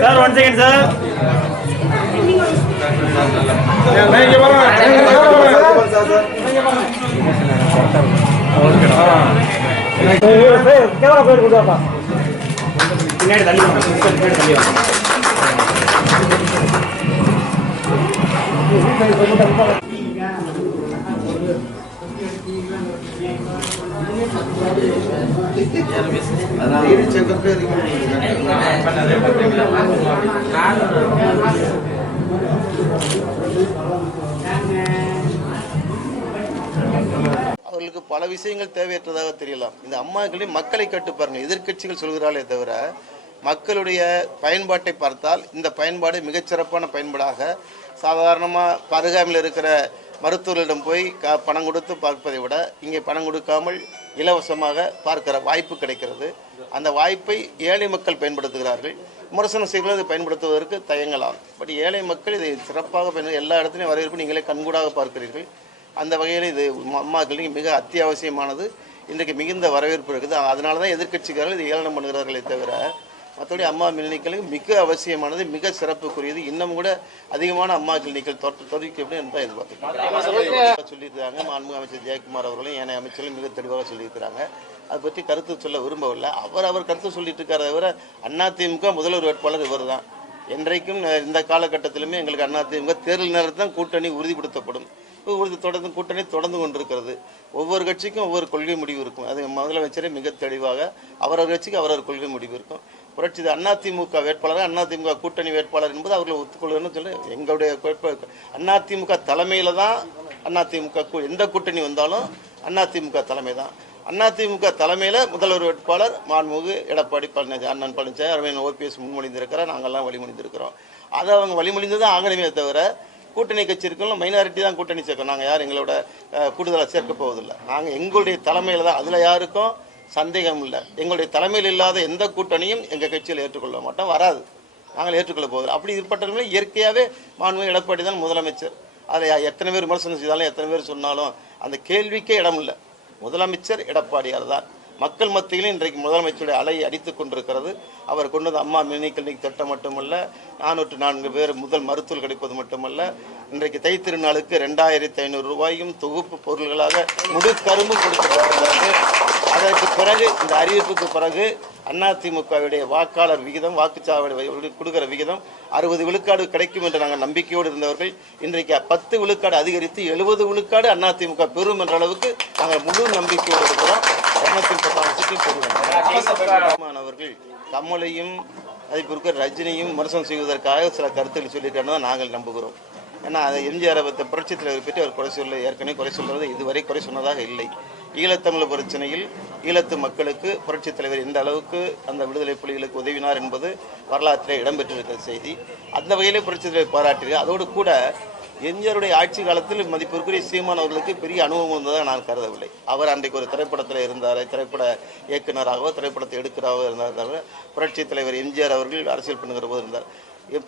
Sir. One second sir பின்னாடி தள்ளி பின்னாடி தள்ளி வாங்க அவர்களுக்கு பல விஷயங்கள் தேவையற்றதாக தெரியலாம். இந்த அம்மாக்களே மக்களை கட்டு பாருங்க. எதிர்க்கட்சிகள் சொல்கிறார்களே தவிர மக்களுடைய பயன்பாட்டை பார்த்தால் இந்த பயன்பாடு மிகச்சிறப்பான பயன்பாடாக சாதாரணமாக பருகாமில் இருக்கிற மருத்துவர்களிடம் போய் கா பணம் கொடுத்து பார்ப்பதை விட இங்கே பணம் கொடுக்காமல் இலவசமாக பார்க்கிற வாய்ப்பு கிடைக்கிறது. அந்த வாய்ப்பை ஏழை மக்கள் பயன்படுத்துகிறார்கள். விமர்சனம் செய்வதை இதை பயன்படுத்துவதற்கு தயங்கலாம். பட் ஏழை மக்கள் இதை சிறப்பாக பயன் எல்லா இடத்துலையும் வரவேற்பு நீங்களே கண்கூடாக பார்க்கிறீர்கள். அந்த வகையில் இது அம்மாக்களுக்கு மிக அத்தியாவசியமானது. இன்றைக்கு மிகுந்த வரவேற்பு இருக்குது. அதனால தான் எதிர்கட்சிக்காரர்கள் இதை ஏளனம் பண்ணுகிறார்களே தவிர மற்றபடி அம்மா கிளினிக்களுக்கு மிக அவசியமானது மிக சிறப்புக்குரியது. இன்னும் கூட அதிகமான அம்மா கிளினிக்கள் தொற்று தொழிற்கப்படும் என்று தான் எதிர்பார்க்கிறேன் சொல்லியிருக்காங்க மாண்புமிகு அமைச்சர் ஜெயக்குமார் அவர்களும் ஏனைய அமைச்சர்களும் மிக தெளிவாக சொல்லியிருக்கிறாங்க. அதை பற்றி கருத்து சொல்ல விரும்பவில்லை. அவர் அவர் கருத்து சொல்லிட்டு இருக்காரே தவிர அதிமுக முதல்வர் வேட்பாளர் இவர் தான் என்றைக்கும் இந்த காலகட்டத்திலுமே எங்களுக்கு அதிமுக தேர்தல் நேரத்தில் தான் கூட்டணி உறுதிப்படுத்தப்படும். உறுதி தொடர்ந்து கூட்டணி தொடர்ந்து கொண்டிருக்கிறது. ஒவ்வொரு கட்சிக்கும் ஒவ்வொரு கொள்கை முடிவு இருக்கும். அது முதலமைச்சரே மிக தெளிவாக அவரவர் கட்சிக்கு அவரவர் கொள்கை முடிவு இருக்கும். புரட்சி அதிமுக வேட்பாளர் அதிமுக கூட்டணி வேட்பாளர் என்பது அவர்கள் ஒத்துக்கொள்ளுன்னு சொல்லி எங்களுடைய அதிமுக தலைமையில் தான் அதிமுக எந்த கூட்டணி வந்தாலும் அதிமுக தலைமை தான். அதிமுக தலைமையில் முதல்வர் வேட்பாளர் மாண்புமிகு எடப்பாடி பழனிசாமி அண்ணன் பழனிசாமி அரவிந்த் ஓபிஎஸ் முன்மொழிந்திருக்கிறார். நாங்கள்லாம் வழிமொழிந்திருக்கிறோம். அதை அவங்க வழிமொழிந்து தான் ஆகணுமே தவிர கூட்டணி கட்சி இருக்கணும் மைனாரிட்டி தான் கூட்டணி சேர்க்கணும். நாங்கள் யாரும் எங்களோட கூடுதலாக சேர்க்க போவதில்லை. நாங்கள் எங்களுடைய தலைமையில் தான் அதில் யாருக்கும் சந்தேகம் இல்லை. எங்களுடைய தலைமையில் இல்லாத எந்த கூட்டணியும் எங்கள் கட்சியில் ஏற்றுக்கொள்ள மாட்டோம். வராது. நாங்கள் ஏற்றுக்கொள்ள போவதில்லை. அப்படி இருப்பட்டவங்களே இயற்கையாகவே மாண்புமிகு எடப்பாடி தான் முதலமைச்சர். அதில் எத்தனை பேர் விமர்சனம் செய்தாலும் எத்தனை பேர் சொன்னாலும் அந்த கேள்விக்கே இடம் இல்லை முதலமைச்சர் எடப்பாடியார் தான் மக்கள் மத்தியிலும் இன்றைக்கு முதலமைச்சருடைய அலை அடித்துக் கொண்டிருக்கிறது. அவர் கொண்டு வந்த அம்மா மினி கிளினிக் திட்டம் மட்டுமல்ல நானூற்று நான்கு பேர் முதல் மருத்துவர் கிடைப்பது மட்டுமல்ல இன்றைக்கு தை திருநாளுக்கு ரெண்டாயிரத்தி ஐநூறு ரூபாயும் தொகுப்பு பொருள்களாக முழு கரும்பும் கொடுக்கப்பட்டிருக்கிறது. அதற்கு பிறகு இந்த அறிவிப்புக்கு பிறகு அதிமுகவுடைய வாக்காளர் விகிதம் வாக்குச்சாவடி கொடுக்கிற விகிதம் அறுபது விழுக்காடு கிடைக்கும் என்று நாங்கள் நம்பிக்கையோடு இருந்தவர்கள் இன்றைக்கு பத்து விழுக்காடு அதிகரித்து எழுபது விழுக்காடு அதிமுக பெறும் என்ற அளவுக்கு நாங்கள் முழு நம்பிக்கையோடு இருக்கிறோம். இரநூத்தி பத்தாம் அவர்கள் கமலையும் அதை பொறுக்க ரஜினியும் விமர்சனம் செய்வதற்காக சில கருத்துக்கள் சொல்லியிருக்காங்க நாங்கள் நம்புகிறோம். ஏன்னா அதை எம்ஜிஆர் பற்றி புரட்சி தலைவர் பற்றி அவர் குறை சொல்ல ஏற்கனவே குறை சொல்றது இதுவரை குறை சொன்னதாக இல்லை. ஈழத்தமிழ் பிரச்சனையில் ஈழத்து மக்களுக்கு புரட்சித் தலைவர் எந்த அளவுக்கு அந்த விடுதலை புலிகளுக்கு உதவினார் என்பது வரலாற்றில் இடம்பெற்றிருக்கிற செய்தி. அந்த வகையிலே புரட்சித் தலைவர் பாராட்டியிருக்கு அதோடு கூட எம்ஜிஆருடைய ஆட்சி காலத்தில் மதிப்பிற்குரிய சீமான் அவர்களுக்கு பெரிய அனுபவம் இருந்ததாக நான் கருதவில்லை. அவர் அன்றைக்கு ஒரு திரைப்படத்தில் இருந்தார் திரைப்பட இயக்குனராகவோ திரைப்படத்தை எடுக்கிறாகவோ இருந்தார் புரட்சித் தலைவர் எம்ஜிஆர் அவர்கள் அரசியல் பண்ணுகிற போது இருந்தார்.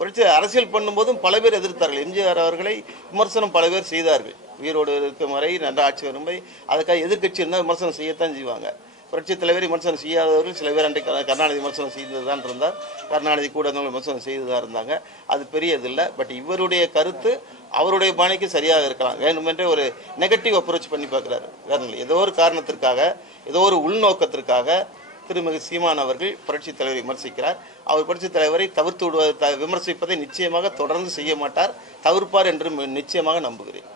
புரட்சி அரசியல் பண்ணும்போதும் பல பேர் எதிர்த்தார்கள். எம்ஜிஆர் அவர்களை விமர்சனம் பல பேர் செய்தார்கள். உயிரோடு இருக்கும் வரை நல்ல ஆட்சி வரும்பை அதுக்காக எதிர்க்கட்சி இருந்தால் விமர்சனம் செய்யத்தான் செய்வாங்க. புரட்சித் தலைவர் விமர்சனம் செய்யாதவர்கள் சில பேர் அன்றைக்கு கருணாநிதி விமர்சனம் செய்தது தான் இருந்தார். கருணாநிதி கூட விமர்சனம் செய்து தான் இருந்தாங்க. அது பெரியதில்லை. பட் இவருடைய கருத்து அவருடைய பாணிக்கு சரியாக இருக்கலாம். வேணுமென்றே ஒரு நெகட்டிவ் அப்ரோச் பண்ணி பார்க்குறாரு. வேற ஏதோ ஒரு காரணத்திற்காக ஏதோ ஒரு உள்நோக்கத்திற்காக திருமிகு சீமான் அவர்கள் புரட்சித் தலைவரை விமர்சிக்கிறார். அவர் புரட்சித் தலைவரை தவிர்த்து விடுவதை விமர்சிப்பதை நிச்சயமாக தொடர்ந்து செய்ய மாட்டார். தவிர்ப்பார் என்று நிச்சயமாக நம்புகிறேன்.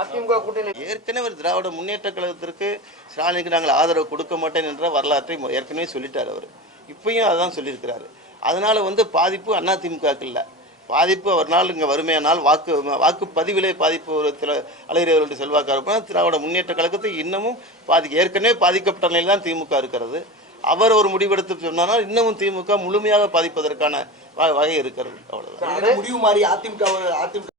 அதிமுக கூட்டணி ஏற்கனவே ஒரு திராவிட முன்னேற்ற கழகத்திற்கு ஸ்டாலினுக்கு நாங்கள் ஆதரவு கொடுக்க மாட்டேன் என்ற வரலாற்றை ஏற்கனவே சொல்லிட்டார் அவர். இப்பயும் அதான் சொல்லியிருக்கிறாரு. அதனால வந்து பாதிப்பு அதிமுகவுக்கு இல்லை. பாதிப்பு அவர்னால் இங்கே வறுமையானால் வாக்கு வாக்குப்பதிவிலே பாதிப்பு ஒரு திரு அழகிரியவர்களுடைய செல்வாக்காக இருக்கும். திராவிட முன்னேற்ற கழகத்தை இன்னமும் பாதிக்க ஏற்கனவே பாதிக்கப்பட்ட நிலையில் தான் திமுக இருக்கிறது. அவர் ஒரு முடிவெடுத்து சொன்னால் இன்னமும் திமுக முழுமையாக பாதிப்பதற்கான வகை இருக்கிறது. அவ்வளவுதான். முடிவு மாதிரி அதிமுக அதிமுக